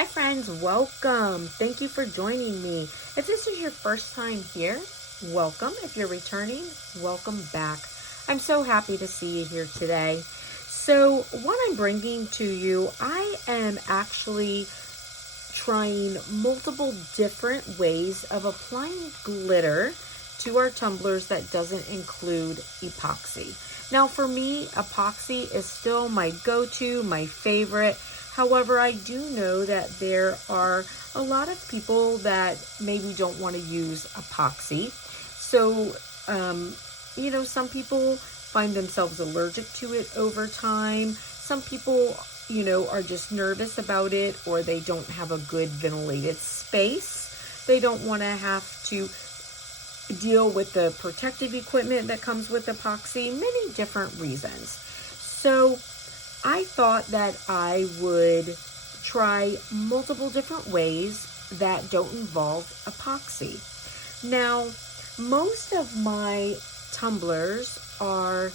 Hi friends, welcome. Thank you for joining me. If this is your first time here, welcome. If you're returning, welcome back. I'm so happy to see you here today. So what I'm bringing to you, I am actually trying multiple different ways of applying glitter to our tumblers that doesn't include epoxy. Now for me, epoxy is still my go-to, my favorite. However, I do know that there are a lot of people that maybe don't want to use epoxy. So, some people find themselves allergic to it over time. Some people, are just nervous about it, or they don't have a good ventilated space. They don't want to have to deal with the protective equipment that comes with epoxy, many different reasons. So I thought that I would try multiple different ways that don't involve epoxy. Now, most of my tumblers are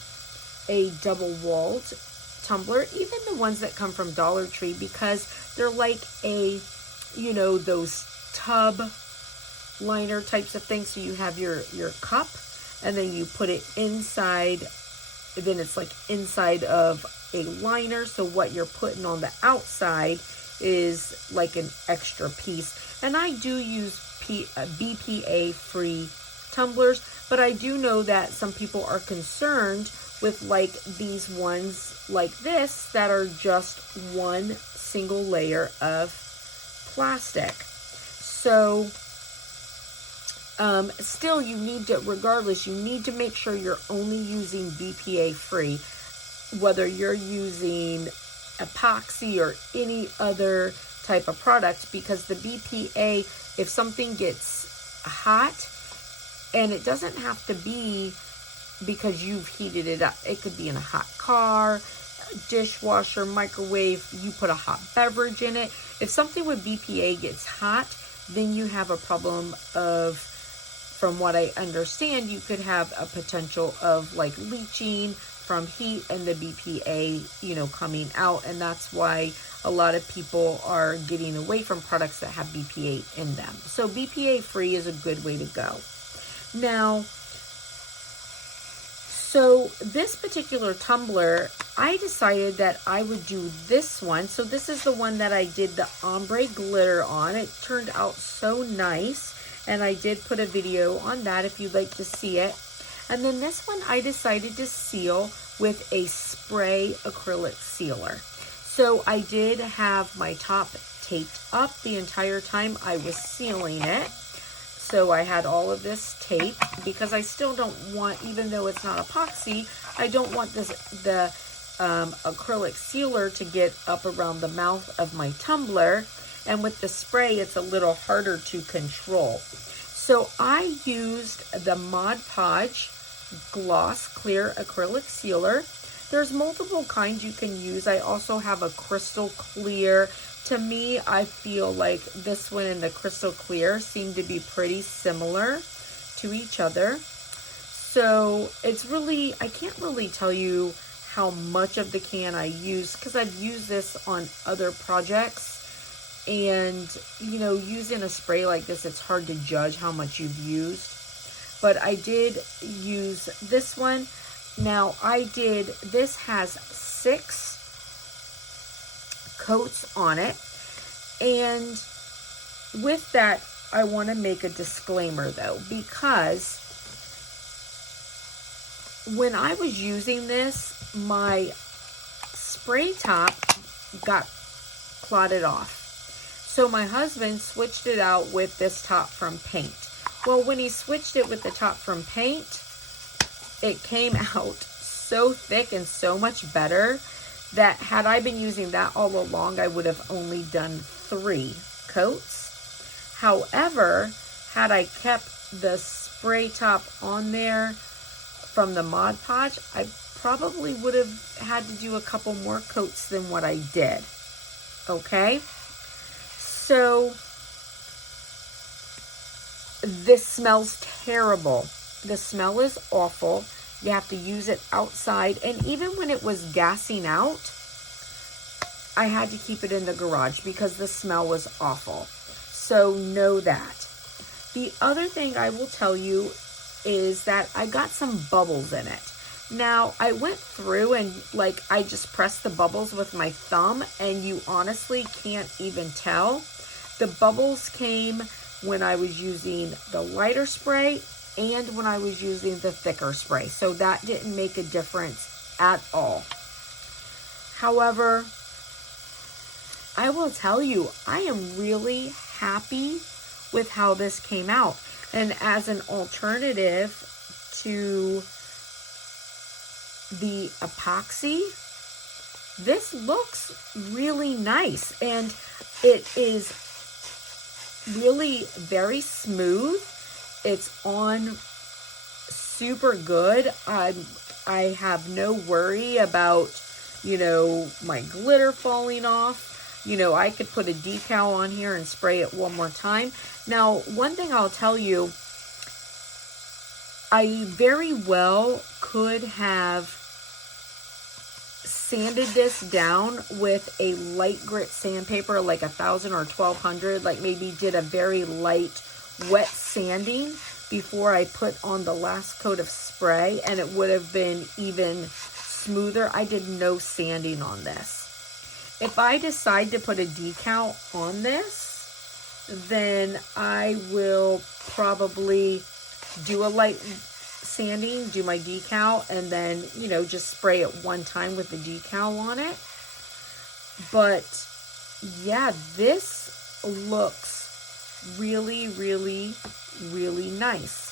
a double-walled tumbler, even the ones that come from Dollar Tree, because they're like those tub liner types of things. So you have your cup, and then you put it inside, then it's like inside of a liner, so what you're putting on the outside is like an extra piece. And I do use BPA free tumblers, but I do know that some people are concerned with like these ones like this that are just one single layer of plastic. So still, you need to, regardless, you need to make sure you're only using BPA free, whether you're using epoxy or any other type of product, because the BPA, if something gets hot, and it doesn't have to be because you've heated it up. It could be in a hot car, dishwasher, microwave, you put a hot beverage in it. If something with BPA gets hot, then you have a problem of, from what I understand, you could have a potential of like leaching from heat and the BPA, coming out. And that's why a lot of people are getting away from products that have BPA in them. So BPA free is a good way to go. Now, so this particular tumbler, I decided that I would do this one. So this is the one that I did the ombre glitter on. It turned out so nice. And I did put a video on that if you'd like to see it. And then this one I decided to seal with a spray acrylic sealer. So I did have my top taped up the entire time I was sealing it. So I had all of this tape because I still don't want, even though it's not epoxy, I don't want the acrylic sealer to get up around the mouth of my tumbler. And with the spray, it's a little harder to control. So I used the Podge Gloss Clear Acrylic Sealer. There's multiple kinds you can use. I also have a crystal clear. To me, I feel like this one and the crystal clear seem to be pretty similar to each other. So it's really, I can't really tell you how much of the can I use because I've used this on other projects. And, using a spray like this, it's hard to judge how much you've used. But I did use this one. Now, this has 6 coats on it. And with that, I want to make a disclaimer, though, because when I was using this, my spray top got clotted off. So my husband switched it out with this top from paint. Well, when he switched it with the top from paint, it came out so thick and so much better that had I been using that all along, I would have only done 3 coats. However, had I kept the spray top on there from the Mod Podge, I probably would have had to do a couple more coats than what I did. Okay? So this smells terrible. The smell is awful. You have to use it outside. And even when it was gassing out, I had to keep it in the garage because the smell was awful. So know that. The other thing I will tell you is that I got some bubbles in it. Now, I went through and like I just pressed the bubbles with my thumb, and you honestly can't even tell. The bubbles came when I was using the lighter spray and when I was using the thicker spray. So that didn't make a difference at all. However, I will tell you, I am really happy with how this came out. And as an alternative to the epoxy, this looks really nice, and it is really very smooth. It's on super good. I have no worry about, you know, my glitter falling off. You know, I could put a decal on here and spray it one more time. Now, one thing I'll tell you, I very well could have sanded this down with a light grit sandpaper, like 1000 or 1200, like maybe did a very light wet sanding before I put on the last coat of spray, and it would have been even smoother. I did no sanding on this. If I decide to put a decal on this, then I will probably do a light sanding, do my decal, and then, you know, just spray it one time with the decal on it. But yeah, this looks really, really, really nice.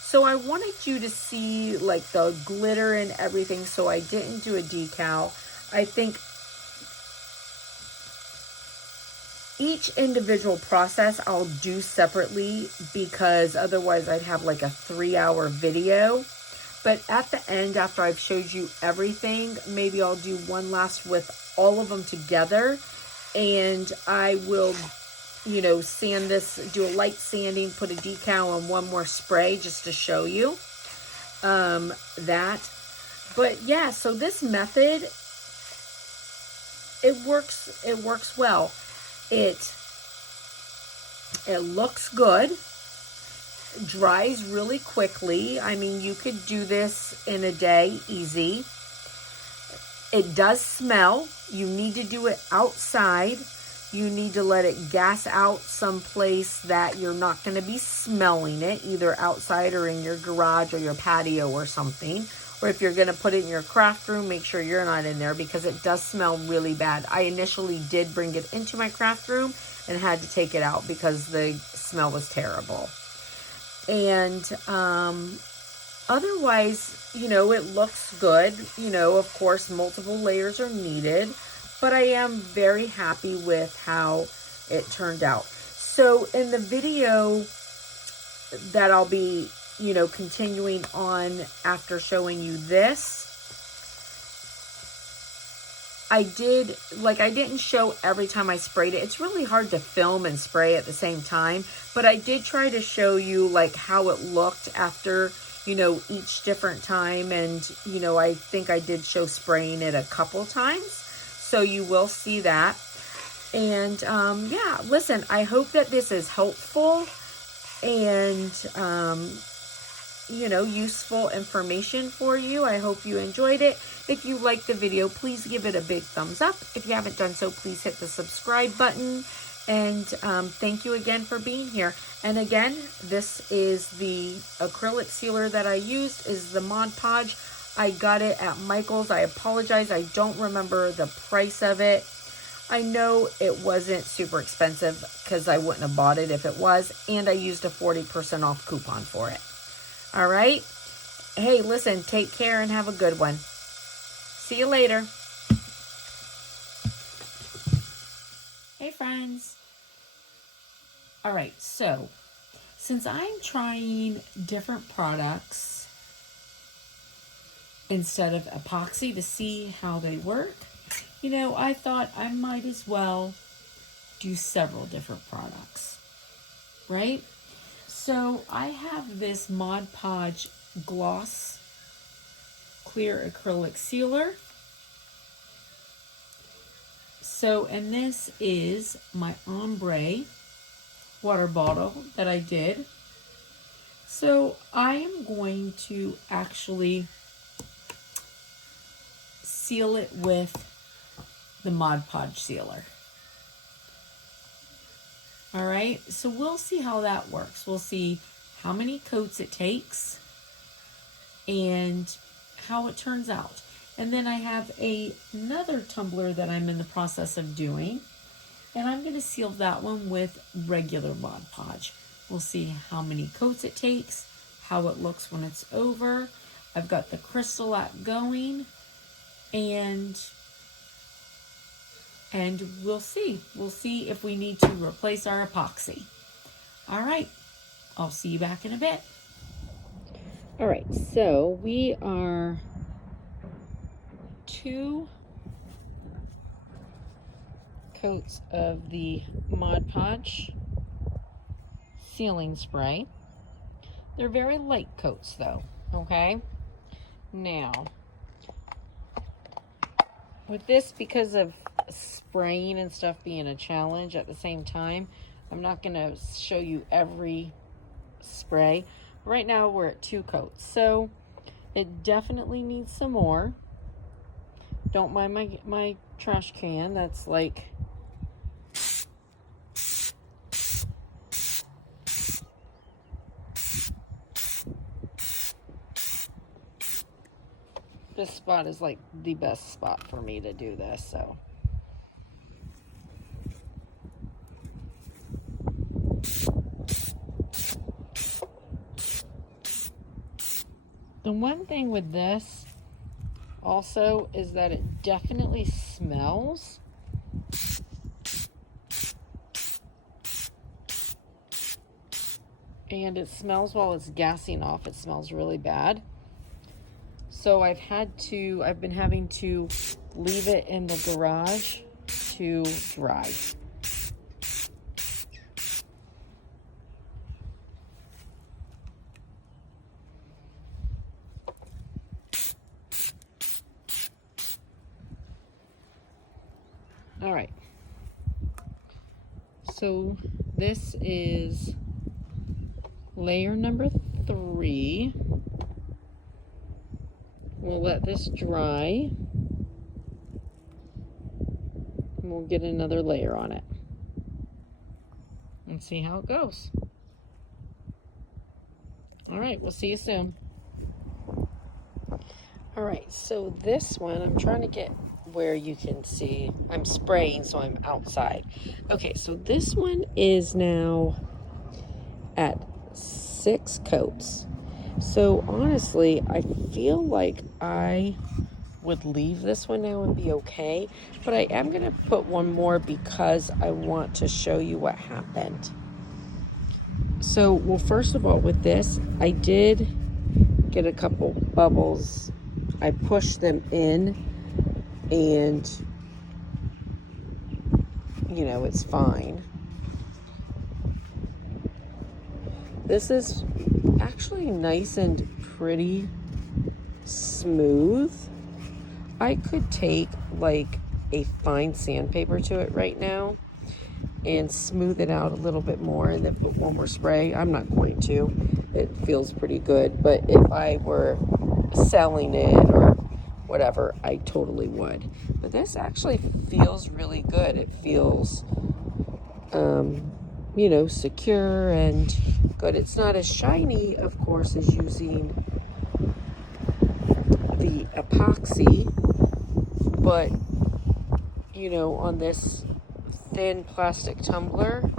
So I wanted you to see like the glitter and everything, so I didn't do a decal. I think each individual process I'll do separately, because otherwise I'd have like a 3-hour video. But at the end, after I've showed you everything, maybe I'll do one last with all of them together, and I will, you know, sand this, do a light sanding, put a decal and one more spray just to show you that. But yeah, so this method, it works well. It looks good, dries really quickly. I mean, you could do this in a day, easy. It does smell. You need to do it outside. You need to let it gas out someplace that you're not going to be smelling it, either outside or in your garage or your patio or something. Or if you're going to put it in your craft room, make sure you're not in there, because it does smell really bad. I initially did bring it into my craft room and had to take it out because the smell was terrible. And otherwise, you know, it looks good. You know, of course, multiple layers are needed, but I am very happy with how it turned out. So in the video that I'll be, you know, continuing on after showing you this, I didn't show every time I sprayed it. It's really hard to film and spray at the same time, but I did try to show you like how it looked after, you know, each different time. And, you know, I think I did show spraying it a couple times, so you will see that. And yeah, listen, I hope that this is helpful and you know, useful information for you. I hope you enjoyed it. If you liked the video, please give it a big thumbs up. If you haven't done so, please hit the subscribe button. And thank you again for being here. And again, this is the acrylic sealer that I used, is the Mod Podge. I got it at Michael's. I apologize, I don't remember the price of it. I know it wasn't super expensive because I wouldn't have bought it if it was. And I used a 40% off coupon for it. All right. Hey, listen, take care and have a good one. See you later. Hey, friends. All right. So since I'm trying different products instead of epoxy to see how they work, you know, I thought I might as well do several different products, right? So I have this Mod Podge gloss clear acrylic sealer. So, and this is my ombre water bottle that I did. So I am going to actually seal it with the Mod Podge sealer. All right, so we'll see how that works. We'll see how many coats it takes and how it turns out. And then I have another tumbler that I'm in the process of doing, and I'm going to seal that one with regular Mod Podge. We'll see how many coats it takes, how it looks when it's over. I've got the crystalette going, and we'll see. We'll see if we need to replace our epoxy. All right, I'll see you back in a bit. All right, so we are 2 coats of the Mod Podge sealing spray. They're very light coats though, okay? Now, with this, because of spraying and stuff being a challenge at the same time, I'm not gonna show you every spray. Right now we're at 2 coats, so it definitely needs some more. Don't mind my trash can. That's like this spot is like the best spot for me to do this, so. The one thing with this also is that it definitely smells. And it smells while it's gassing off. It smells really bad. So I've been having to leave it in the garage to dry. All right. So this is layer number 3. We'll let this dry. And we'll get another layer on it. And see how it goes. All right, we'll see you soon. All right, so this one, I'm trying to get where you can see. I'm spraying, so I'm outside. Okay, so this one is now at 6 coats. So honestly, I feel like I would leave this one now and be okay, but I am gonna put one more because I want to show you what happened. So, well, first of all, with this, I did get a couple bubbles. I pushed them in, and you know, it's fine. This is actually nice and pretty smooth. I could take like a fine sandpaper to it right now and smooth it out a little bit more and then put one more spray. I'm not going to. It feels pretty good, but if I were selling it or whatever, I totally would. But this actually feels really good. It feels, you know, secure and good. It's not as shiny, of course, as using the epoxy, but, you know, on this thin plastic tumbler,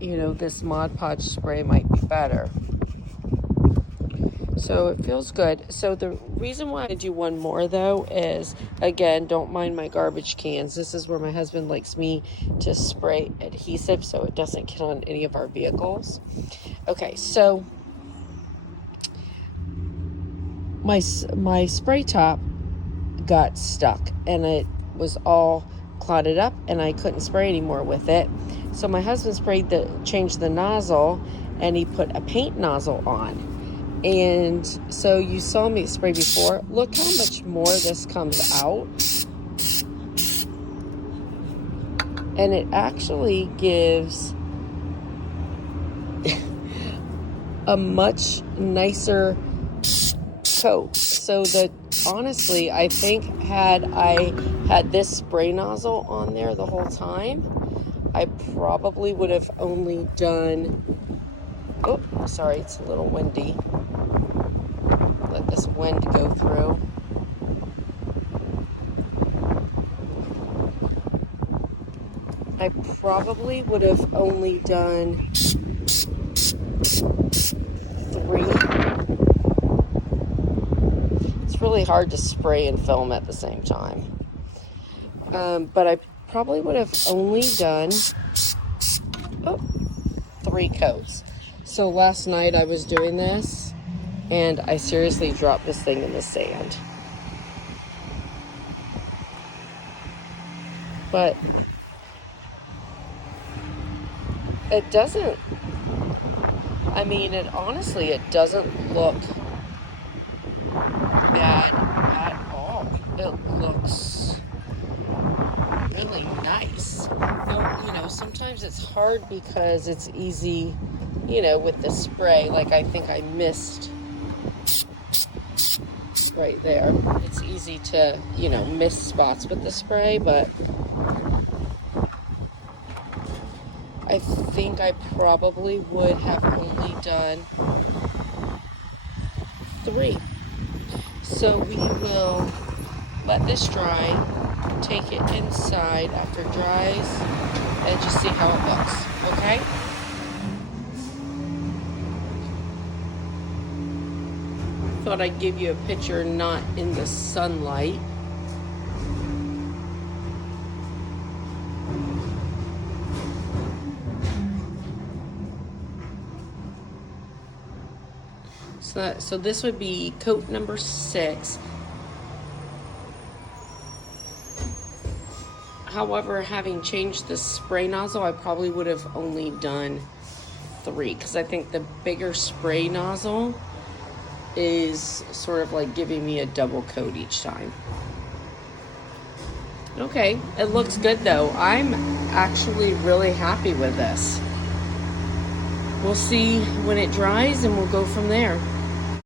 you know, this Mod Podge spray might be better. So it feels good. So the reason why I do one more though is, again, don't mind my garbage cans. This is where my husband likes me to spray adhesive so it doesn't get on any of our vehicles. Okay, so my spray top got stuck and it was all clotted up and I couldn't spray anymore with it. So my husband changed the nozzle, and he put a paint nozzle on. And so you saw me spray before. Look how much more this comes out. And it actually gives a much nicer coat. So that honestly, I think had I had this spray nozzle on there the whole time, I probably would have only done, oh, sorry, it's a little windy. Let this wind go through. I probably would have only done 3. It's really hard to spray and film at the same time. But I probably would have only done 3 coats. So last night I was doing this and I seriously dropped this thing in the sand. But it doesn't, I mean, it honestly, it doesn't look bad at all. It looks really nice. Though, you know, sometimes it's hard because it's easy, you know, with the spray. Like I think I missed right there. It's easy to, you know, miss spots with the spray, but I think I probably would have only done 3. So we will let this dry, take it inside after it dries, and just see how it looks, okay? Thought I'd give you a picture not in the sunlight. So this would be coat number 6. However, having changed the spray nozzle, I probably would have only done 3 because I think the bigger spray nozzle is sort of like giving me a double coat each time. Okay, it looks good though. I'm actually really happy with this. We'll see when it dries and we'll go from there.